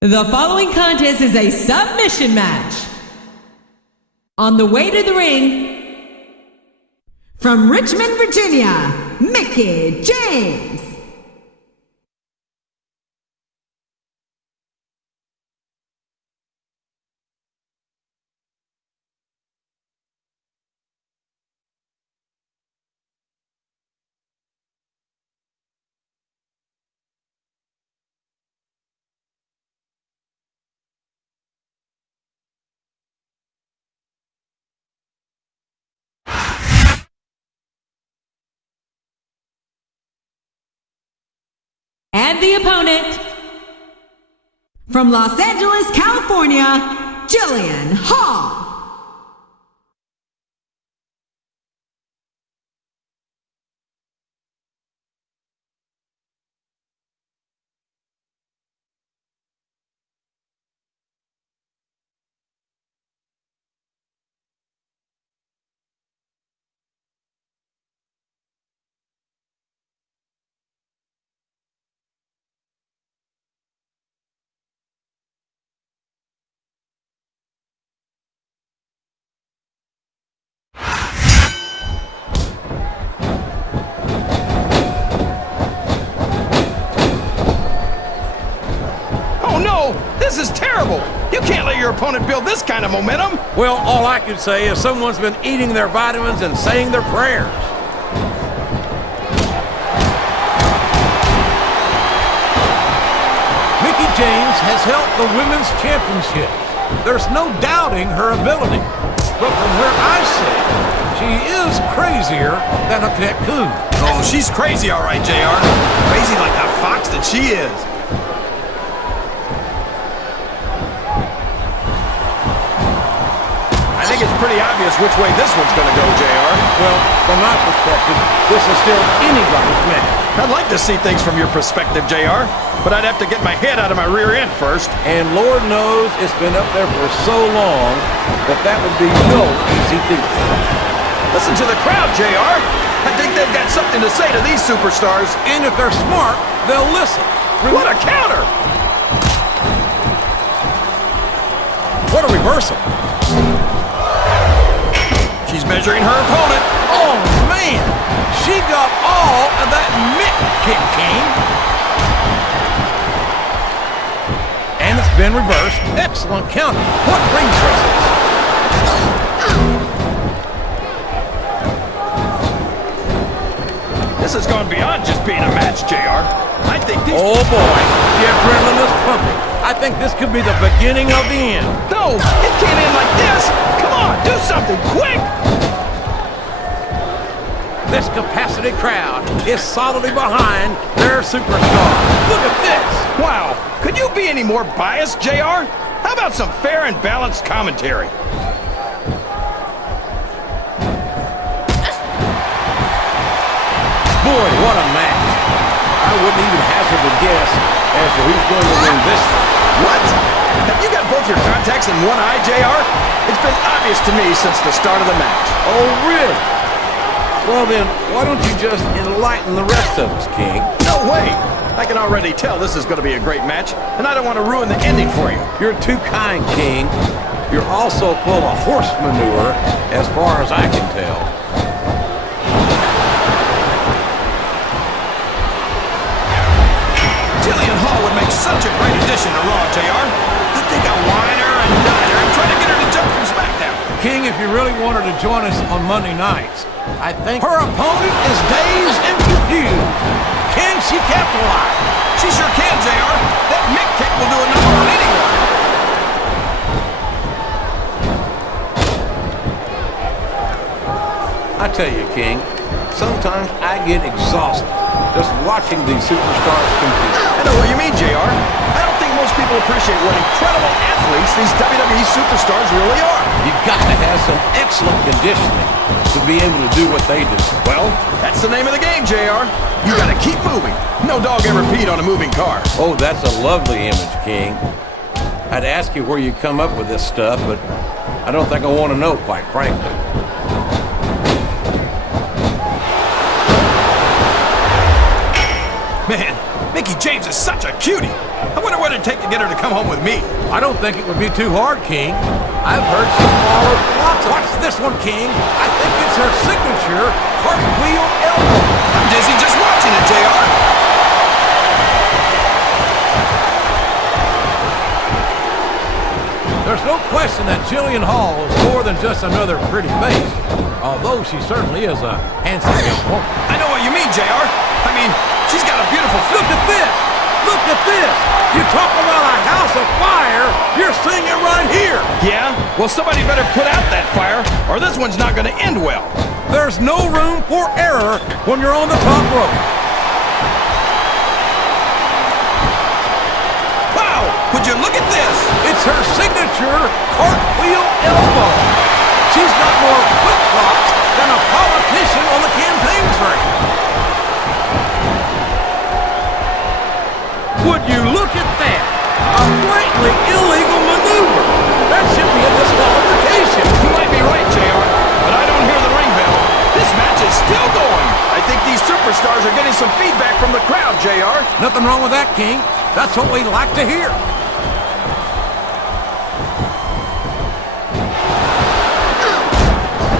The following contest is a submission match. On the way to the ring, from Richmond, Virginia, Mickie James. And the opponent, from Los Angeles, California, Jillian Hall. This is terrible! You can't let your opponent build this kind of momentum! Well, all I can say is someone's been eating their vitamins and saying their prayers. Mickie James has held the Women's Championship. There's no doubting her ability. But from where I sit, she is crazier than a pet coon. Oh, she's crazy all right, JR. Crazy like the fox that she is. I think it's pretty obvious which way this one's going to go, JR. Well, from my perspective, this is still anybody's match. I'd like to see things from your perspective, JR, but I'd have to get my head out of my rear end first. And Lord knows it's been up there for so long that would be no easy feat. Listen to the crowd, JR. I think they've got something to say to these superstars. And if they're smart, they'll listen. What a counter! What a reversal. She's measuring her opponent. Oh, man! She got all of that mitt kick, King. And it's been reversed. Excellent counter. What ring presence. This has gone beyond just being a match, JR. I think these... Oh, boy. The adrenaline is pumping. I think this could be the beginning of the end. No, it can't end like this. Come on, do something quick. This capacity crowd is solidly behind their superstar. Look at this. Wow, could you be any more biased, JR? How about some fair and balanced commentary? Boy, what a match. I wouldn't even hazard a guess as to who's going to win this thing. What? Have you got both your contacts in one eye, JR? It's been obvious to me since the start of the match. Oh, really? Well then, why don't you just enlighten the rest of us, King? No way! I can already tell this is going to be a great match, and I don't want to ruin the ending for you. You're too kind, King. You're also full of horse manure, as far as I can tell. Jillian Hall would make such a great addition to Raw, JR. I think I'll whine her and dine her and try to get her to jump from Smackdown. King, if you really want her to join us on Monday nights, I think her opponent is dazed and confused. Can she capitalize? She sure can, JR. That mitt kick will do a number on anyone. I tell you, King, sometimes I get exhausted just watching these superstars compete. I know what you mean, JR. I don't think most people appreciate what incredible athletes these WWE superstars really are. You got to have some excellent conditioning to be able to do what they do. Well, that's the name of the game, JR. You got to keep moving. No dog ever peed on a moving car. Oh, that's a lovely image, King. I'd ask you where you come up with this stuff, but I don't think I want to know, quite frankly. Man, Mickie James is such a cutie. I wonder what it'd take to get her to come home with me. I don't think it would be too hard, King. I've heard she followed lots of... Watch this one, King. I think it's her signature cartwheel elbow. I'm dizzy just watching it, JR. There's no question that Jillian Hall is more than just another pretty face, although she certainly is a handsome young woman. I know what you mean, JR. I mean, she's got a beautiful Look at this! Look at this! You talk about a house of fire, you're seeing it right here! Yeah? Well, somebody better put out that fire, or this one's not going to end well. There's no room for error when you're on the top rope. Wow! Would you look at this? It's her signature cartwheel elbow. She's got more flip-flops than a politician on the campaign trail. Would you look at that? A blatantly illegal maneuver. That should be a disqualification. You might be right, JR, but I don't hear the ring bell. This match is still going. I think these superstars are getting some feedback from the crowd, JR. Nothing wrong with that, King. That's what we like to hear.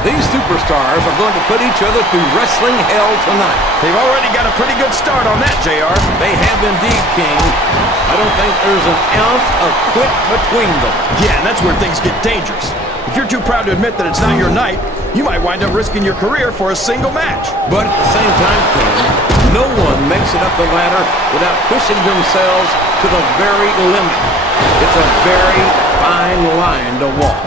These superstars are going to put each other through wrestling hell tonight. They've already got a pretty good start on that, JR. They have indeed, King. I don't think there's an ounce of quit between them. Yeah, and that's where things get dangerous. If you're too proud to admit that it's not your night, you might wind up risking your career for a single match. But at the same time, King, no one makes it up the ladder without pushing themselves to the very limit. It's a very fine line to walk.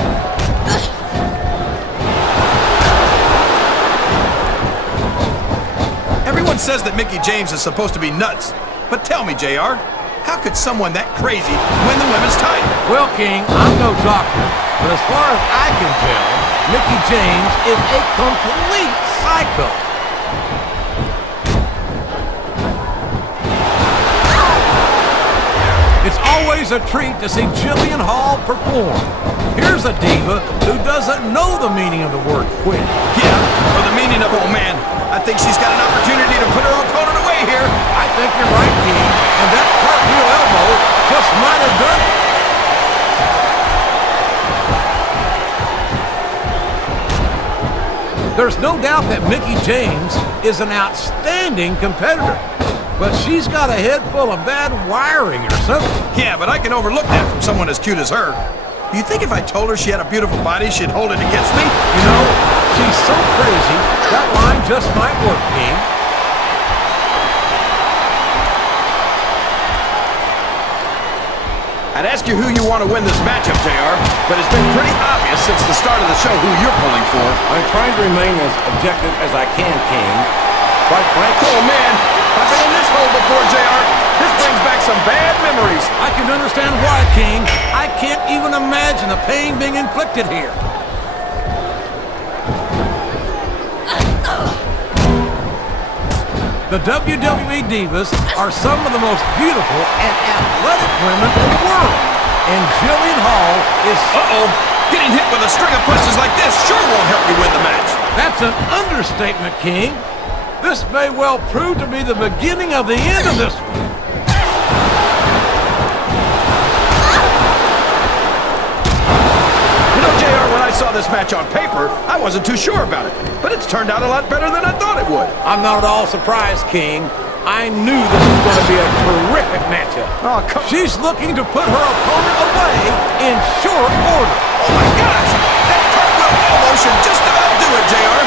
Everyone says that Mickie James is supposed to be nuts. But tell me, JR, how could someone that crazy win the women's title? Well, King, I'm no doctor, but as far as I can tell, Mickie James is a complete psycho. It's always a treat to see Jillian Hall perform. Here's a diva who doesn't know the meaning of the word quit. Yeah, or the meaning of, oh man, I think she's got an opportunity to put her opponent away here. I think you're right, King, and that cartwheel elbow just might have done it. There's no doubt that Mickie James is an outstanding competitor, but she's got a head full of bad wiring or something. Yeah, but I can overlook that from someone as cute as her. Do you think if I told her she had a beautiful body, she'd hold it against me? You know, she's so crazy, that line just might work, King. I'd ask you who you want to win this matchup, JR, but it's been pretty obvious since the start of the show who you're pulling for. I'm trying to remain as objective as I can, King. Quite frankly. Oh, man, I've been in this hole before, JR. This brings back some bad memories. I can understand why, King. I can't even imagine the pain being inflicted here. The WWE Divas are some of the most beautiful and athletic women in the world. And Jillian Hall is... Uh-oh. Getting hit with a string of punches like this sure won't help you win the match. That's an understatement, King. This may well prove to be the beginning of the end of this one. You know, JR, when I saw this match on paper, I wasn't too sure about it. But it's turned out a lot better than I thought it would. I'm not at all surprised, King. I knew this was going to be a terrific matchup. Oh, come on. She's looking to put her opponent away in short order. Oh, my gosh! That cartwheel elbow should just about do it, JR.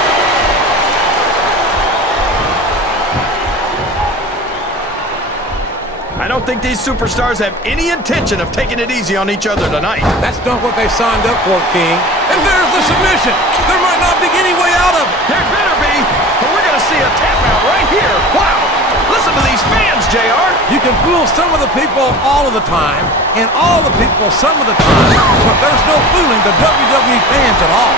I don't think these superstars have any intention of taking it easy on each other tonight. That's not what they signed up for, King. And there's the submission. There might not be any way out of it. There better be, but we're going to see a tap out right here. Wow! Listen to these fans, JR. You can fool some of the people all of the time, and all the people some of the time, but there's no fooling the WWE fans at all.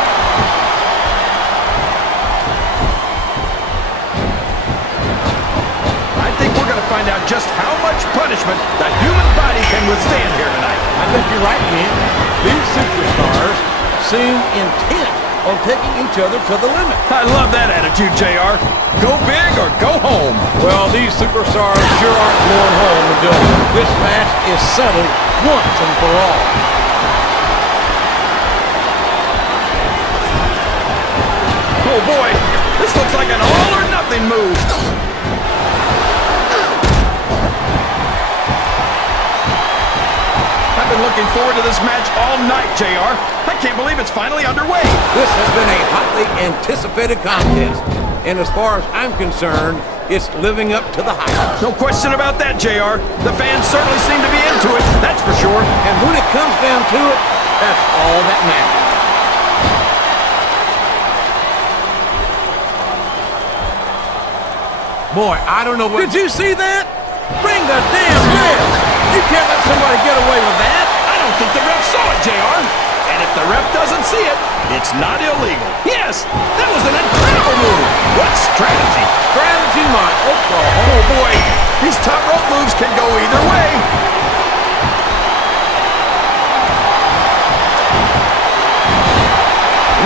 I think we're going to find out just how much punishment the human body can withstand here tonight. I think you're right, King. These superstars seem intent on taking each other to the limit. I love that attitude, JR. Go big or go home. Well, these superstars sure aren't going home until this match is settled once and for all. Oh boy, this looks like an all-or-nothing move. I've been looking forward to this match all night, JR. I can't believe it's finally underway. This has been a hotly anticipated contest, and as far as I'm concerned, it's living up to the hype. No question about that, JR. The fans certainly seem to be into it, that's for sure. And when it comes down to it, that's all that matters. Boy, I don't know what... Did you see that? Ring the damn bell! You can't let somebody get away with that! I don't think the ref saw it, JR. And if the ref doesn't see it, it's not illegal. Yes, that was an incredible move. What strategy? Strategy, my Oklahoma. Oh boy, these top rope moves can go either way.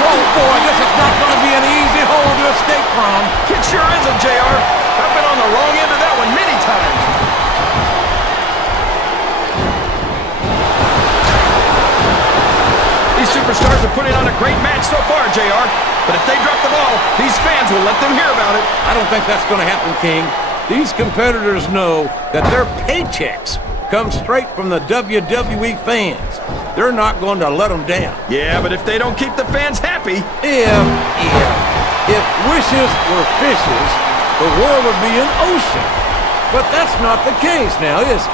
Oh boy, this is not going to be an easy hole to escape from. It sure isn't, JR. I've been on the wrong end of that one many times. These superstars are putting on a great match so far, JR. But if they drop the ball, these fans will let them hear about it. I don't think that's going to happen, King. These competitors know that their paychecks come straight from the WWE fans. They're not going to let them down. Yeah, but if they don't keep the fans happy... If wishes were fishes, the world would be an ocean. But that's not the case now, is it?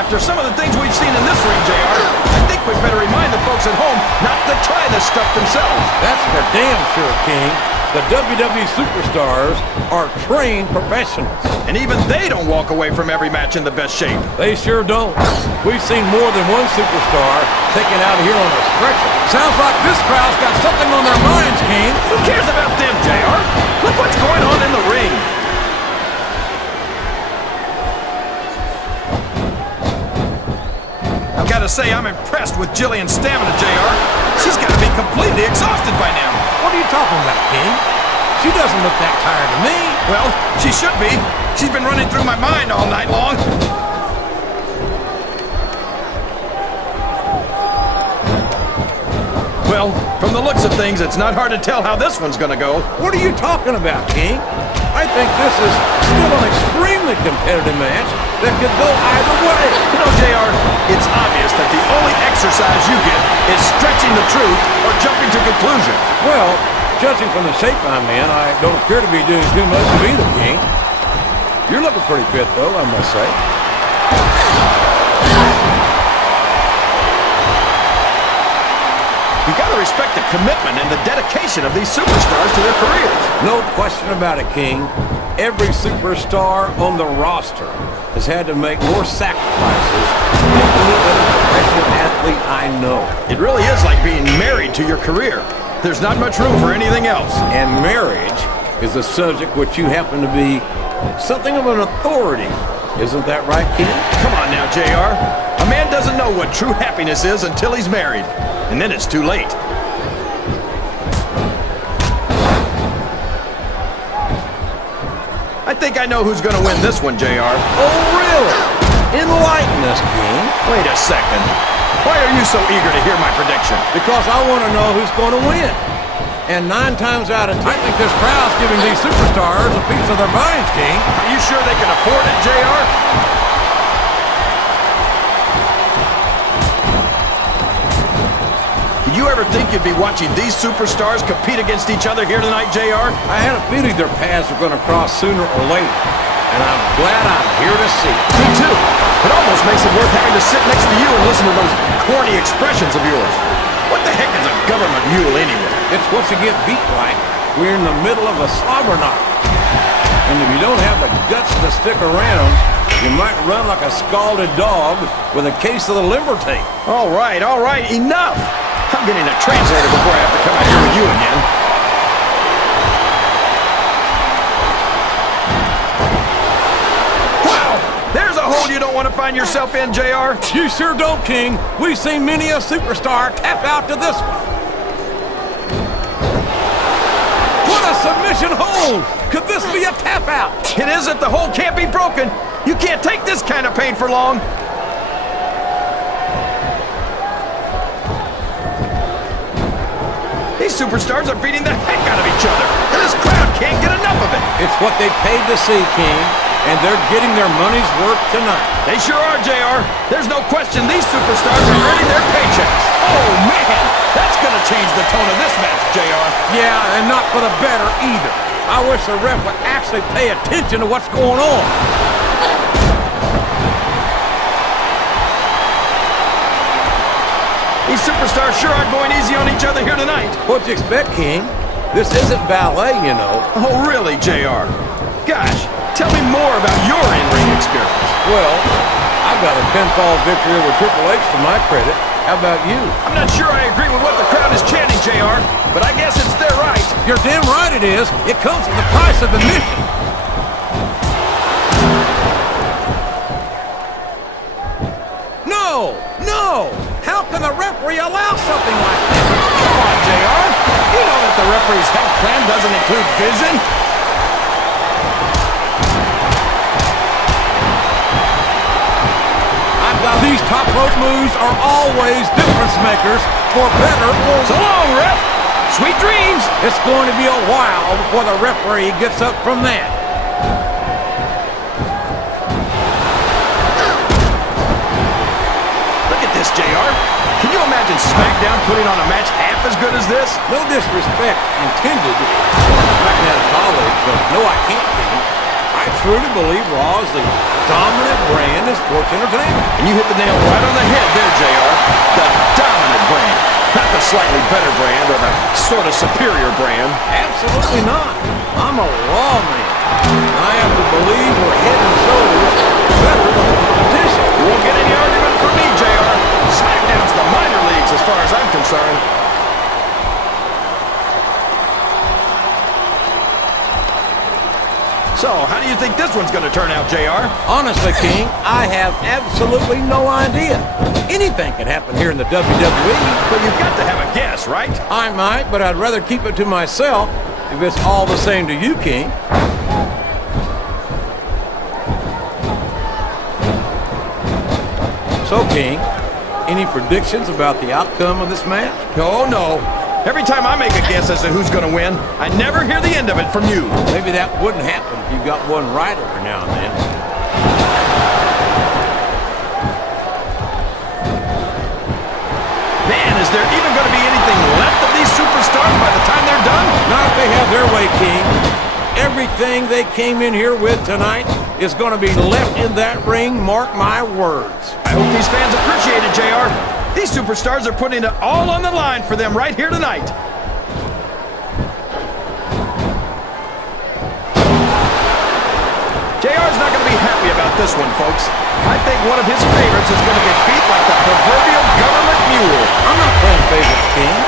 After some of the things we've seen in this ring, JR, I think we'd better remind the folks at home not to try this stuff themselves. That's for damn sure, King. The WWE superstars are trained professionals. And even they don't walk away from every match in the best shape. They sure don't. We've seen more than one superstar taken out of here on a stretcher. Sounds like this crowd's got something on their minds, King. Who cares about them, JR? Look what's going on in the ring. I've got to say, I'm impressed with Jillian's stamina, JR. She's got to be completely exhausted by now. What are you talking about, King? She doesn't look that tired to me. Well, she should be. She's been running through my mind all night long. Well, from the looks of things, it's not hard to tell how this one's gonna go. What are you talking about, King? I think this is still an extremely competitive match that could go either way. You know, JR, it's obvious that the only exercise you get is stretching the truth or jumping to conclusions. Well, judging from the shape I'm in, I don't appear to be doing too much of either, King. You're looking pretty fit, though, I must say. You gotta respect the commitment and the dedication of these superstars to their careers. No question about it, King. Every superstar on the roster has had to make more sacrifices than any other professional athlete I know. It really is like being married to your career. There's not much room for anything else. And marriage is a subject which you happen to be something of an authority. Isn't that right, King? Come on now, JR. A man doesn't know what true happiness is until he's married. And then it's too late. I think I know who's gonna win this one, JR. Oh, really? Enlighten us, King. Wait a second. Why are you so eager to hear my prediction? Because I want to know who's going to win. And 9 times out of 10, I think this crowd's giving these superstars a piece of their minds, King. Are you sure they can afford it, JR? Did you ever think you'd be watching these superstars compete against each other here tonight, JR? I had a feeling their paths were going to cross sooner or later. And I'm glad I'm here to see it. Me too. It almost makes it worth having to sit next to you and listen to those corny expressions of yours. What the heck is a government mule anyway? It's what you get beat like. We're in the middle of a slobber knock. And if you don't have the guts to stick around, you might run like a scalded dog with a case of the limber tape. All right, enough. I'm getting a translator before I have to come out here with you again. There's a hole you don't want to find yourself in, JR. You sure don't, King. We've seen many a superstar tap out to this one. submission hold. Could this be a tap out? It isn't. The hold can't be broken. You can't take this kind of pain for long. These superstars are beating the heck out of each other, and this crowd can't get enough of it. It's what they paid to see, King, and they're getting their money's worth tonight. They sure are, JR. There's no question these superstars are earning their paychecks. Oh, man, that's going to change the tone of this match, JR. Yeah, and not for the better either. I wish the ref would actually pay attention to what's going on. These superstars sure aren't going easy on each other here tonight. What'd you expect, King? This isn't ballet, you know. Oh, really, JR? Gosh, tell me more about your in-ring experience. Well, I've got a pinfall victory over Triple H to my credit. How about you? I'm not sure I agree with what the crowd is chanting, JR, but I guess it's their right. You're damn right it is. It comes with the price of admission. No! No! How can the referee allow something like that? Come on, JR. You know that the referee's health plan doesn't include vision. These top rope moves are always difference makers, for better or worse. So long, ref. Sweet dreams. It's going to be a while before the referee gets up from that. Look at this, JR. Can you imagine Smackdown putting on a match half as good as this? No disrespect intended to Smackdown colleagues, but no, I can't think. I truly believe Raw is the dominant brand in sports entertainment. And you hit the nail right on the head there, JR. The dominant brand. Not the slightly better brand or the sort of superior brand. Absolutely not. I'm a Raw man. I have to believe we're head and shoulders better than the competition. You won't get any argument from me, JR. Smackdown's the minor leagues as far as I'm concerned. So, how do you think this one's going to turn out, JR? Honestly, King, I have absolutely no idea. Anything can happen here in the WWE. But you've got to have a guess, right? I might, but I'd rather keep it to myself if it's all the same to you, King. So, King, any predictions about the outcome of this match? Oh, no. Every time I make a guess as to who's going to win, I never hear the end of it from you. Maybe that wouldn't happen if you got one right every now and then. Man, is there even going to be anything left of these superstars by the time they're done? Not if they have their way, King. Everything they came in here with tonight is going to be left in that ring, mark my words. I hope these fans appreciate it, JR. These superstars are putting it all on the line for them right here tonight. JR's not going to be happy about this one, folks. I think one of his favorites is going to get beat like the proverbial government mule. I'm not playing favorites, King.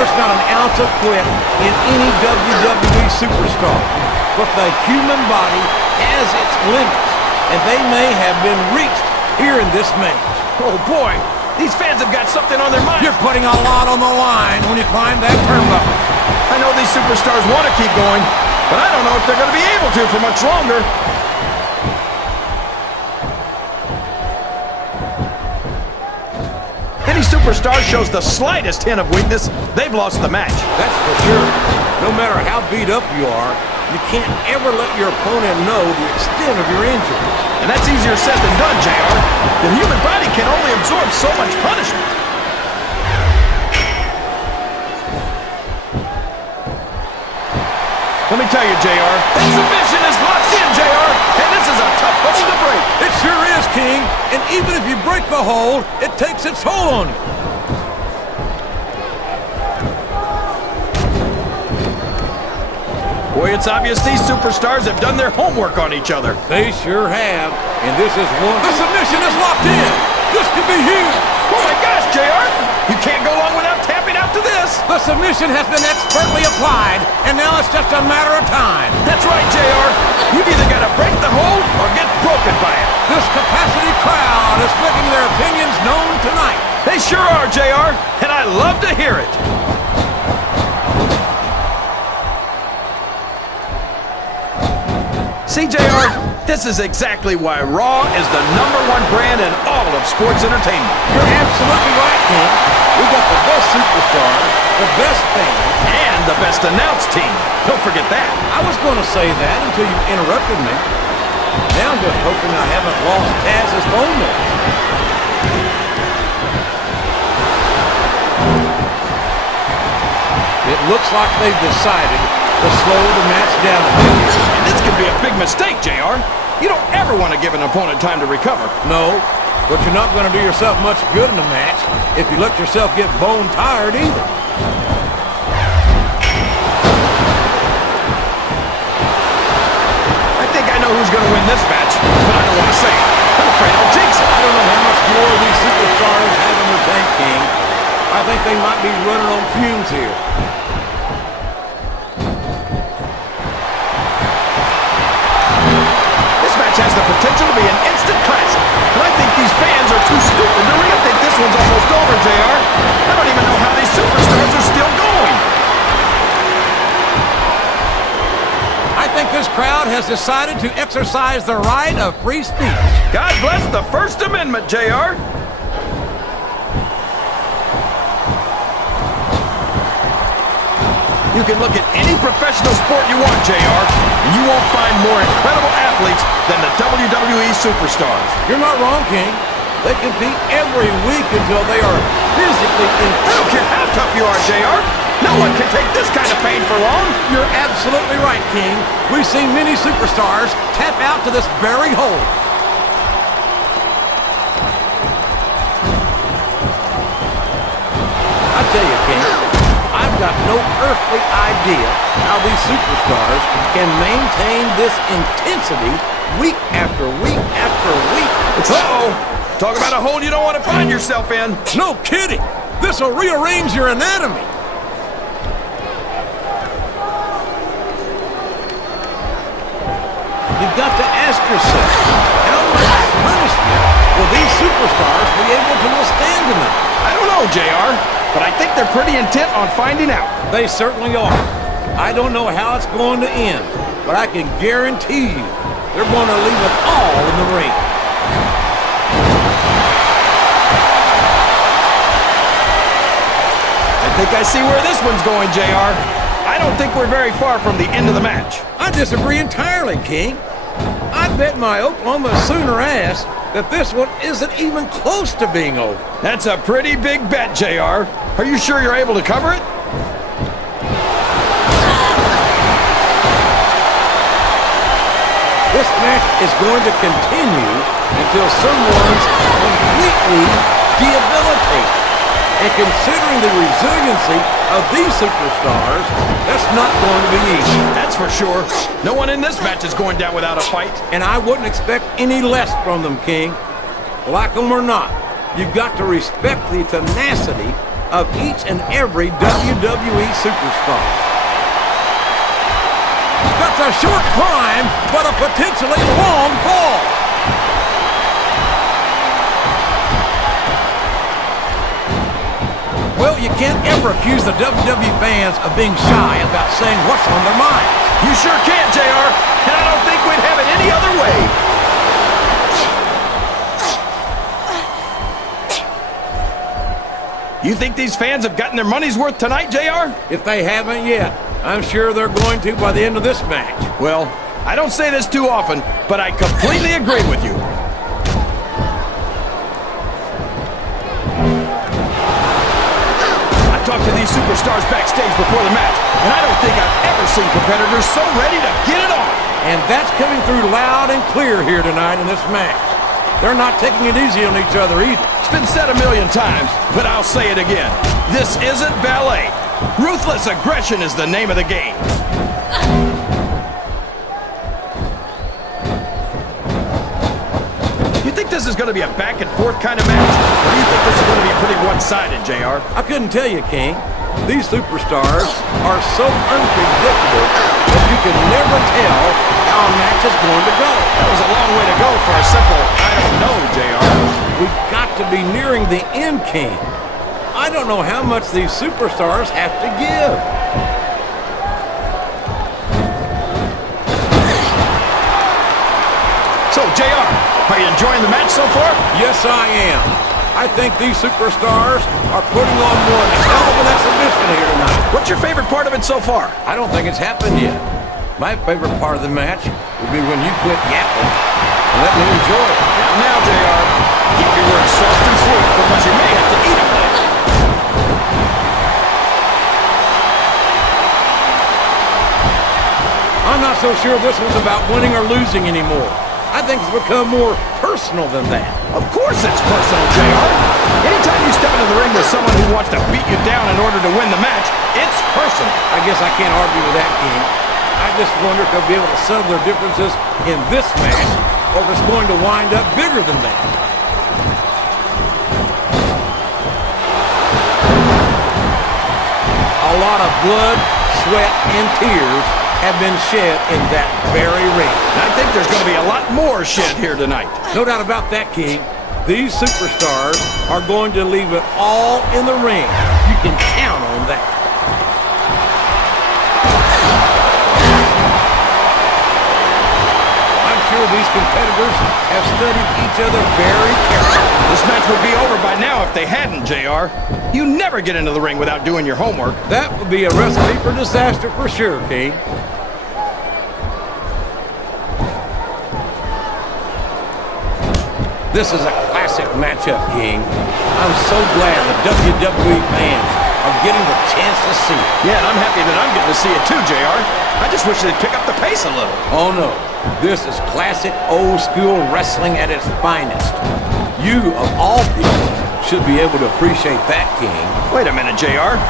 There's not an ounce of quit in any WWE superstar. But the human body has its limits, and they may have been reached here in this match. Oh, boy. These fans have got something on their minds. You're putting a lot on the line when you climb that turnbuckle. I know these superstars want to keep going, but I don't know if they're going to be able to for much longer. Any superstar shows the slightest hint of weakness, they've lost the match. That's for sure. No matter how beat up you are, you can't ever let your opponent know the extent of your injuries. And that's easier said than done, JR. The human body can only absorb so much punishment. Let me tell you, JR, that submission is locked in, JR, and this is a tough hold to break. It sure is, King. And even if you break the hold, it takes its toll on you. Boy, it's obvious these superstars have done their homework on each other. They sure have. And this is one. The submission is locked in. This could be huge. Oh my gosh, JR! You can't go long without tapping out to this. The submission has been expertly applied, and now it's just a matter of time. That's right, JR. You've either got to break the hold or get broken by it. This capacity crowd is making their opinions known tonight. They sure are, JR, and I love to hear it. See, JR, this is exactly why Raw is the #1 brand in all of sports entertainment. You're absolutely right, King. We got the best superstars, the best fans, And the best announced team. Don't forget that. I was going to say that until you interrupted me. Now I'm just hoping I haven't lost Taz's phone number. It looks like they've decided to slow the match down a bit. And this could be a big mistake, JR. You don't ever want to give an opponent time to recover. No, but you're not going to do yourself much good in a match if you let yourself get bone tired either. I think I know who's going to win this match, but I don't want to say it. I'm afraid I'll jinx it. I don't know how much more these superstars have in their tank, King. I think they might be running on fumes here. This match has the potential to be an instant classic, but I think these fans are too stupid to really think this one's almost over, JR. I don't even know how these superstars are still going. I think this crowd has decided to exercise the right of free speech. God bless the First Amendment, JR. You can look at any professional sport you want, JR, and you won't find more incredible athletes than the WWE Superstars. You're not wrong, King. They compete every week until they are physically I don't care how tough you are, JR. No one can take this kind of pain for long. You're absolutely right, King. We've seen many superstars tap out to this very hole. I tell you, King, I've got no earthly idea how these superstars can maintain this intensity week after week after week. Uh-oh. Talk about a hole you don't want to find yourself in. No kidding. This will rearrange your anatomy. You've got to ask yourself, how much punishment will these superstars be able to withstand tonight? I don't know, JR, but I think they're pretty intent on finding out. They certainly are. I don't know how it's going to end, but I can guarantee you they're going to leave it all in the ring. I think I see where this one's going, JR. I don't think we're very far from the end of the match. I disagree entirely, King. I bet my Oklahoma Sooner ass that this one isn't even close to being over. That's a pretty big bet, JR. Are you sure you're able to cover it? This match is going to continue until someone's completely debilitated. And considering the resiliency of these superstars, that's not going to be easy. That's for sure. No one in this match is going down without a fight. And I wouldn't expect any less from them, King. Like them or not, you've got to respect the tenacity of each and every WWE superstar. That's a short climb, but a potentially long fall. Well, you can't ever accuse the WWE fans of being shy about saying what's on their minds. You sure can, JR, and I don't think we'd have it any other way. You think these fans have gotten their money's worth tonight, JR? If they haven't yet, I'm sure they're going to by the end of this match. Well, I don't say this too often, but I completely agree with you. I talked to these superstars backstage before the match, and I don't think I've ever seen competitors so ready to get it on. And that's coming through loud and clear here tonight in this match. They're not taking it easy on each other either. It's been said a million times, but I'll say it again. This isn't ballet. Ruthless aggression is the name of the game. You think this is going to be a back and forth kind of match? Or do you think this is going to be pretty one-sided, JR? I couldn't tell you, King. These superstars are so unpredictable that you can never tell how a match is going to go. That was a long way to go for a simple, I don't know, JR. We've got to be nearing the end, King. I don't know how much these superstars have to give. JR, are you enjoying the match so far? Yes, I am. I think these superstars are putting on one hell of an exhibition here tonight. What's your favorite part of it so far? I don't think it's happened yet. My favorite part of the match will be when you quit yapping and let me enjoy it. Now, JR, keep your words soft and sweet because you may have to eat them later. I'm not so sure this one's about winning or losing anymore. I think it's become more personal than that. Of course it's personal, JR. Anytime you step into the ring with someone who wants to beat you down in order to win the match, it's personal. I guess I can't argue with that, King. I just wonder if they'll be able to settle their differences in this match, or if it's going to wind up bigger than that. A lot of blood, sweat, and tears have been shed in that very ring. I think there's going to be a lot more shed here tonight. No doubt about that, King. These superstars are going to leave it all in the ring. You can count on that. I'm sure these competitors have studied each other very carefully. This match would be over by now if they hadn't, JR. You never get into the ring without doing your homework. That would be a recipe for disaster for sure, King. This is a classic matchup, King. I'm so glad the WWE fans are getting the chance to see it. Yeah, and I'm happy that I'm getting to see it too, JR. I just wish they'd pick up the pace a little. Oh no, this is classic old school wrestling at its finest. You, of all people, should be able to appreciate that, King. Wait a minute, JR.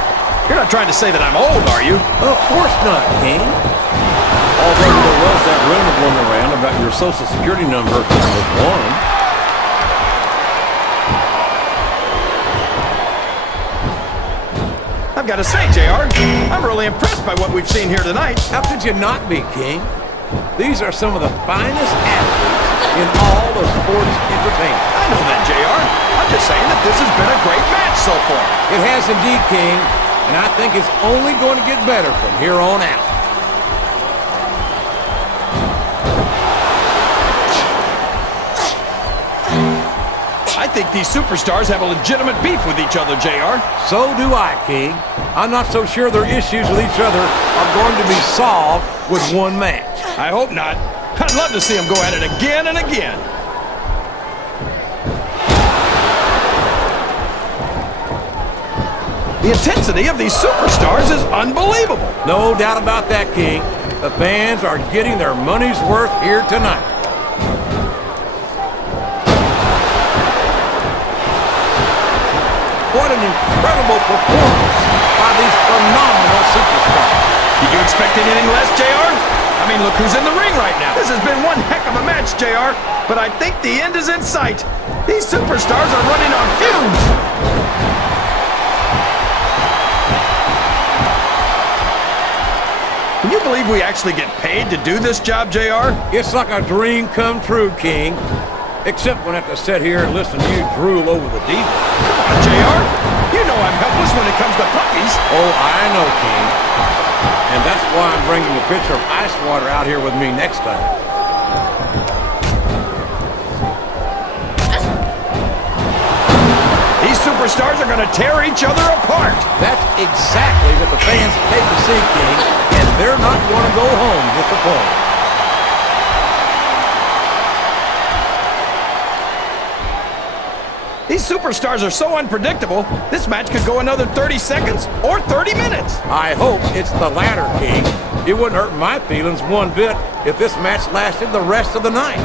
You're not trying to say that I'm old, are you? Of course not, King. Although there was that rumor going around about your social security number was one. I've got to say, JR, I'm really impressed by what we've seen here tonight. How could you not be, King? These are some of the finest athletes in all of sports entertainment. I know that, JR. I'm just saying that this has been a great match so far. It has indeed, King, and I think it's only going to get better from here on out. I think these superstars have a legitimate beef with each other, JR. So do I, King. I'm not so sure their issues with each other are going to be solved with one match. I hope not. I'd love to see them go at it again and again. The intensity of these superstars is unbelievable. No doubt about that, King. The fans are getting their money's worth here tonight. What an incredible performance by these phenomenal superstars. Did you expect anything less, JR? I mean, look who's in the ring right now. This has been one heck of a match, JR, but I think the end is in sight. These superstars are running on fumes. Can you believe we actually get paid to do this job, JR? It's like a dream come true, King. Except when I have to sit here and listen to you drool over the diva. Come on, JR. You know I'm helpless when it comes to puppies. Oh, I know, King. And that's why I'm bringing a pitcher of ice water out here with me next time. These superstars are going to tear each other apart. That's exactly what the fans paid to see, King, and they're not going to go home disappointed. These superstars are so unpredictable, this match could go another 30 seconds or 30 minutes. I hope it's the latter, King. It wouldn't hurt my feelings one bit if this match lasted the rest of the night.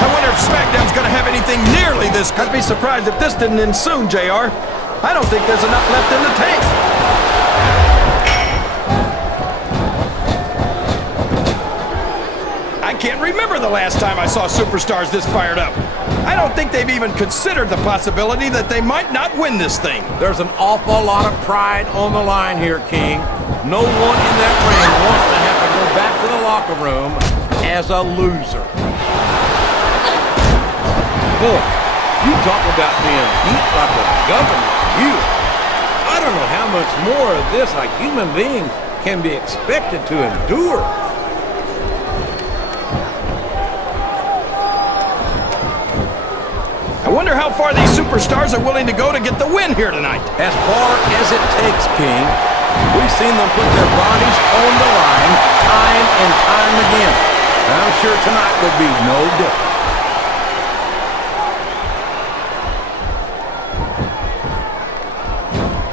I wonder if Smackdown's going to have anything nearly this good. I'd be surprised if this didn't end soon, JR. I don't think there's enough left in the tank. I can't remember the last time I saw superstars this fired up. I don't think they've even considered the possibility that they might not win this thing. There's an awful lot of pride on the line here, King. No one in that ring wants to have to go back to the locker room as a loser. Boy, you talk about being beat like a governor. I don't know how much more of this a human being can be expected to endure. I wonder how far these superstars are willing to go to get the win here tonight. As far as it takes, King. We've seen them put their bodies on the line time and time again. And I'm sure tonight would be no different.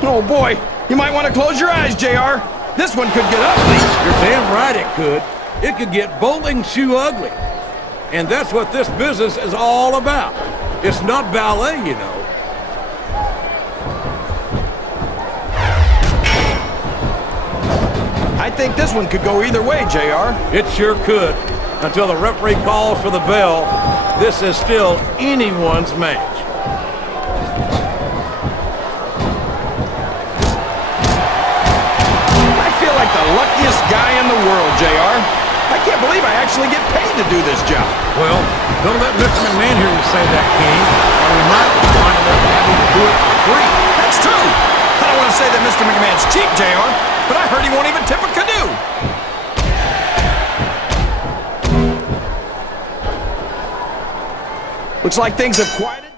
Oh boy, you might want to close your eyes, JR. This one could get ugly. You're damn right it could. It could get bowling shoe ugly. And that's what this business is all about. It's not ballet, you know. I think this one could go either way, JR. It sure could. Until the referee calls for the bell, this is still anyone's match. I feel like the luckiest guy in the world, JR. I can't believe I actually get paid to do this job. Well, don't let Mr. McMahon hear you say that, King, or we might wind up having to do it for free. That's true. I don't want to say that Mr. McMahon's cheap, JR, but I heard he won't even tip a canoe. Looks like things have quieted down.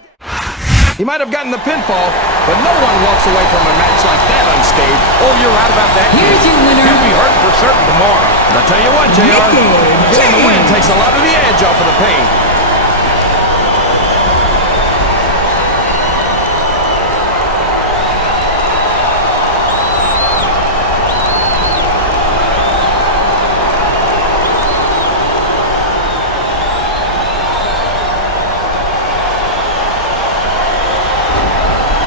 He might have gotten the pinfall, but no one walks away from a match like that unscathed. Oh, you're right about that. Here's your winner. He'll be hurt for certain tomorrow. But I tell you what, JR, Mickie getting the win takes a lot of the edge off of the pain.